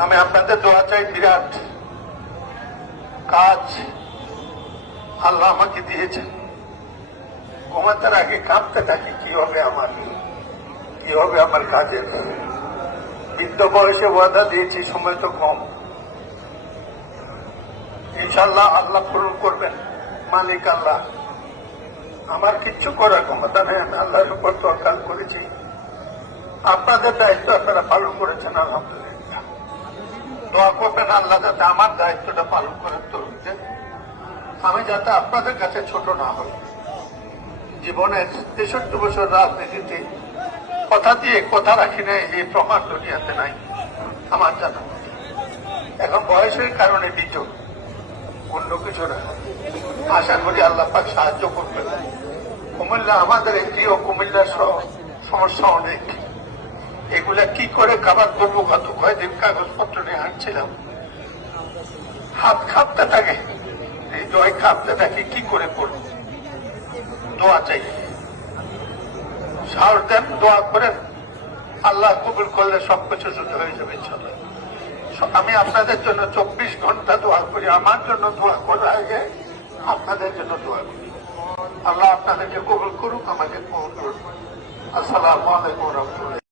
আমি আপনাদের দোয়া চাই। বিরাট কাজ আল্লাহ আমাকে দিয়েছেন। ঘুমাতের আগে কাঁপতে থাকি, কি হবে আমার কাজের। বৃদ্ধ বয়সে ওয়াদা দিয়েছি, সময় তো কম। ইনশাল্লাহ আল্লাহ পূরণ করবেন। মালিক আল্লাহ, আমার কিচ্ছু করার ক্ষমতা নেই। আমি আল্লাহর উপর তওয়াক্কুল করেছি। আপনাদের দায়িত্ব আপনারা পালন করেছেন, আলহামদুলিল্লাহ। দোয়া করবেন আল্লাহ যাতে আমার দায়িত্বটা পালন করেন তরুণকে, আমি যাতে আপনাদের কাছে ছোট না হই। জীবনের 63 বছর রাজনীতিতে কথা দিয়ে কথা রাখি নাই, এই প্রমাণ দুনিয়াতে নাই আমার জানা। এখন বয়সের কারণে বিযোগ, অন্য কিছু না। আশা করি আল্লাহ পাক সাহায্য করবেন। কুমিল্লা আমাদের একটি ও কুমিল্লার সমস্যা অনেক। এগুলা কি করে কাবার করবো? গত কয়েকদিন কাগজপত্র নিয়ে হাঁটছিলাম, হাত কাঁপতে থাকে, হৃদয় কাঁপতে থাকে, কি করে করবো? দোয়া চাই, সাহস দেন, দোয়া করেন। আল্লাহ কবুল করলে সবকিছু শুধু হয়ে যাবে ইনশাআল্লাহ। আমি আপনাদের জন্য 24 ঘন্টা দোয়া করি। আমার জন্য দোয়া করার আগে আপনাদের জন্য দোয়া করি। আল্লাহ আপনাদেরকে কবুল করুক, আমাকে কবুল করুক। আসসালামু আলাইকুম ওয়া রাহমাতুল্লাহ।